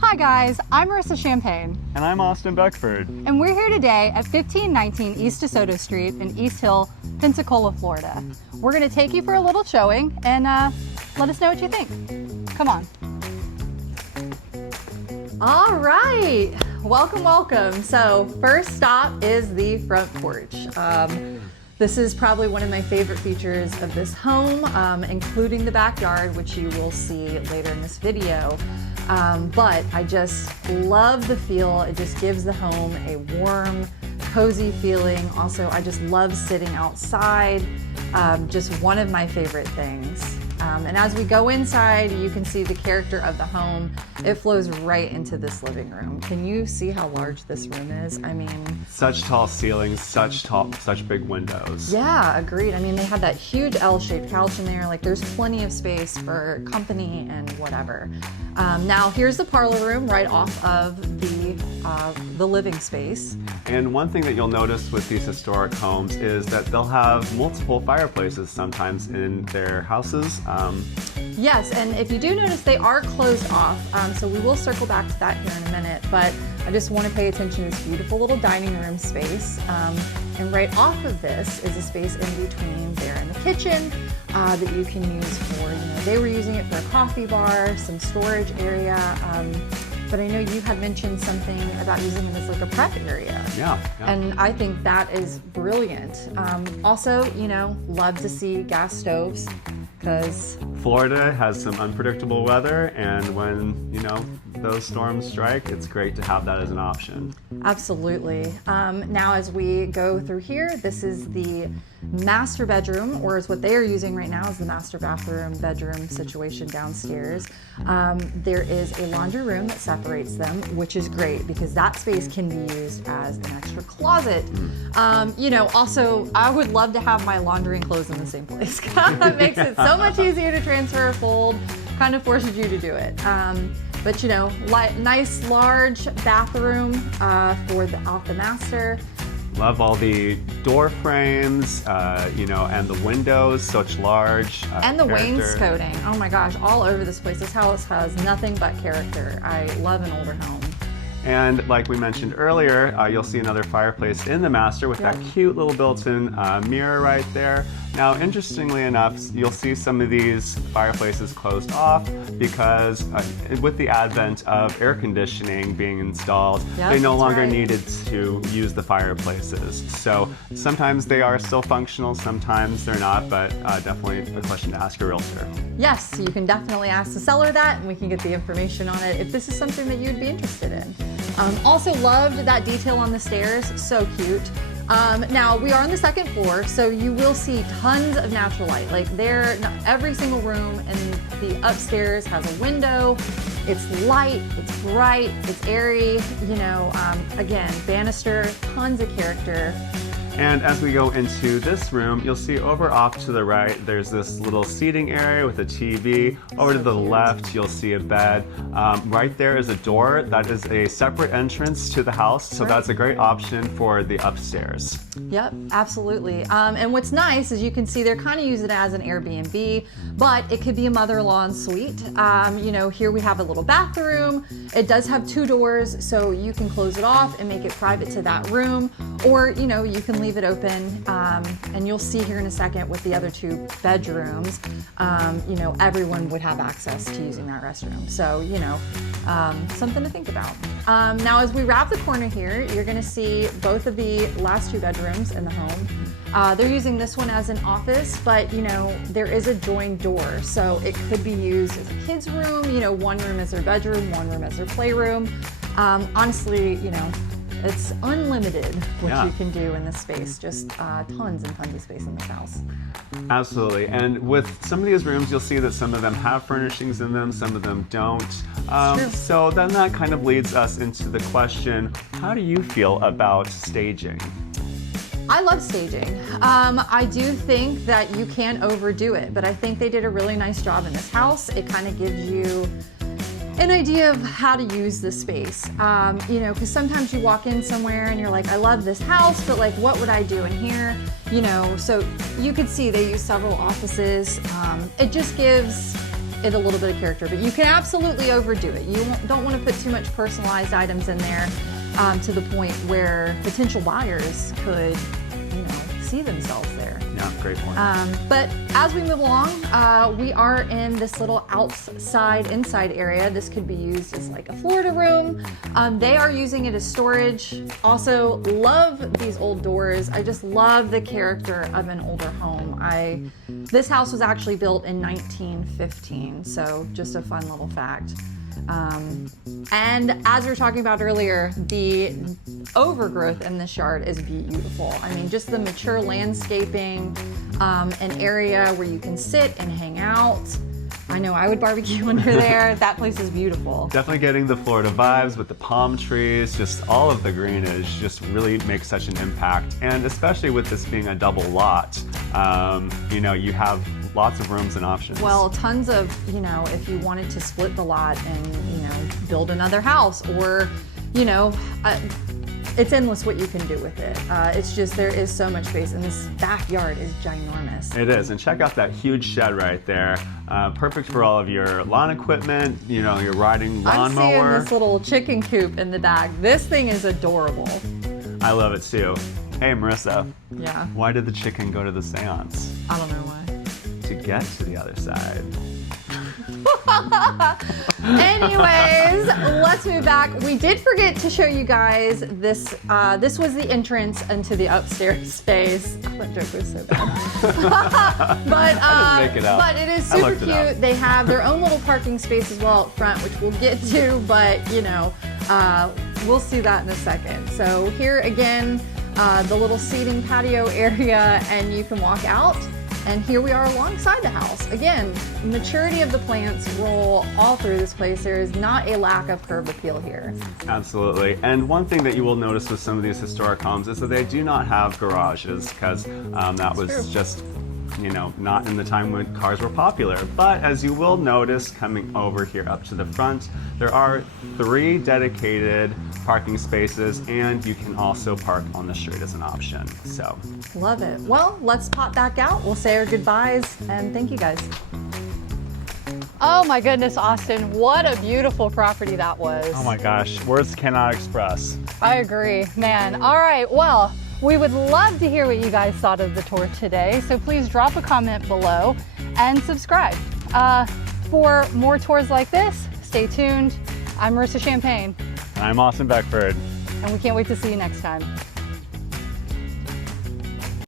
Hi guys, I'm Marissa Champagne. And I'm Austin Beckford. And we're here today at 1519 East De Soto Street in East Hill, Pensacola, Florida. We're going to take you for a little showing and let us know what you think. Come on. All right, welcome. So first stop is the front porch. This is probably one of my favorite features of this home, including the backyard, which you will see later in this video. But I just love the feel. It just gives the home a warm, cozy feeling. Also, I just love sitting outside. Just one of my favorite things. And as we go inside, you can see the character of the home. It flows right into this living room. Can you see how large this room is? I mean, such tall ceilings, such big windows. Yeah, agreed. I mean, they had that huge L-shaped couch in there. Like, there's plenty of space for company and whatever. Now, here's the parlor room right off of the living space. And one thing that you'll notice with these historic homes is that they'll have multiple fireplaces sometimes in their houses. Yes, and if you do notice, they are closed off, so we will circle back to that here in a minute, but I just want to pay attention to this beautiful little dining room space. And right off of this is a space in between there and the kitchen that you can use for, they were using it for a coffee bar, some storage area, but I know you had mentioned something about using it as like a prep area. Yeah. And I think that is brilliant. Also, love to see gas stoves because Florida has some unpredictable weather, and when, those storms strike, it's great to have that as an option. Absolutely. Now as we go through here, this is the master bedroom, or is what they are using right now is the master bathroom bedroom situation downstairs. There is a laundry room that separates them, which is great because that space can be used as an extra closet. Also, I would love to have my laundry and clothes in the same place. It makes it so much easier to transfer or fold, kind of forces you to do it. But nice large bathroom off the master. Love all the door frames, and the windows, such large and the character. wainscoting. Oh my gosh, all over this place. This house has nothing but character. I love an older home. And like we mentioned earlier, you'll see another fireplace in the master with that cute little built-in mirror right there. Now, interestingly enough, you'll see some of these fireplaces closed off because with the advent of air conditioning being installed, they no longer needed to use the fireplaces. So sometimes they are still functional, sometimes they're not, but definitely a question to ask your realtor. Yes, you can definitely ask the seller that and we can get the information on it if this is something that you'd be interested in. Also loved that detail on the stairs, so cute. Now we are on the second floor, so you will see tons of natural light. Like every single room in the upstairs has a window. It's light, it's bright, it's airy, again, banister, tons of character. And as we go into this room, you'll see over off to the right, there's this little seating area with a TV. Over to the left, you'll see a bed. Right there is a door that is a separate entrance to the house, so that's a great option for the upstairs. Yep, absolutely. And what's nice is you can see they're kind of using it as an Airbnb, but it could be a mother-in-law suite. Here we have a little bathroom. It does have 2 doors, so you can close it off and make it private to that room, or you can leave it open, and you'll see here in a second with the other 2 bedrooms, everyone would have access to using that restroom. So, something to think about. Now, as we wrap the corner here, you're gonna see both of the last 2 bedrooms in the home. They're using this one as an office, but there is a joined door, so it could be used as a kid's room, one room as their bedroom, one room as their playroom. Honestly, it's unlimited what you can do in this space, just tons and tons of space in this house. Absolutely, and with some of these rooms, you'll see that some of them have furnishings in them, some of them don't. So then that kind of leads us into the question, how do you feel about staging? I love staging. I do think that you can overdo it, but I think they did a really nice job in this house. It kind of gives you an idea of how to use the space. Because sometimes you walk in somewhere and you're like, I love this house, but like, what would I do in here? So you could see they use several offices. It it a little bit of character, but you can absolutely overdo it. You don't want to put too much personalized items in there to the point where potential buyers could, see themselves there. Yeah, great point. But as we move along, we are in this little outside, inside area. This could be used as like a Florida room. They are using it as storage. Also, love these old doors. I just love the character of an older home. This house was actually built in 1915, so just a fun little fact. And as we were talking about earlier, the overgrowth in this yard is beautiful. I mean, just the mature landscaping, an area where you can sit and hang out. I know I would barbecue under there. That place is beautiful. Definitely getting the Florida vibes with the palm trees, just all of the greenage just really makes such an impact. And especially with this being a double lot, you have lots of rooms and options. Well, tons of, if you wanted to split the lot and, build another house or, it's endless what you can do with it. It's just, there is so much space, and this backyard is ginormous. It is, and check out that huge shed right there. Perfect for all of your lawn equipment, your riding lawnmower. I'm seeing this little chicken coop in the back. This thing is adorable. I love it too. Hey, Marissa. Yeah? Why did the chicken go to the seance? I don't know why. To get to the other side. Anyways, let's move back. We did forget to show you guys this. This was the entrance into the upstairs space. That joke was so bad. But it is super cute. They have their own little parking space as well up front, which we'll get to, but we'll see that in a second. So here again, the little seating patio area, and you can walk out. And here we are alongside the house. Again, maturity of the plants roll all through this place. There is not a lack of curb appeal here. Absolutely. And one thing that you will notice with some of these historic homes is that they do not have garages, because that was just not in the time when cars were popular. But as you will notice coming over here up to the front, there are 3 dedicated parking spaces, and you can also park on the street as an option. So love it. Well, let's pop back out. We'll say our goodbyes, and thank you guys. Oh my goodness, Austin, what a beautiful property that was. Oh my gosh, words cannot express. I agree, man. All right, well, we would love to hear what you guys thought of the tour today, so please drop a comment below and subscribe. For more tours like this, stay tuned. I'm Marissa Champagne. And I'm Austin Beckford. And we can't wait to see you next time.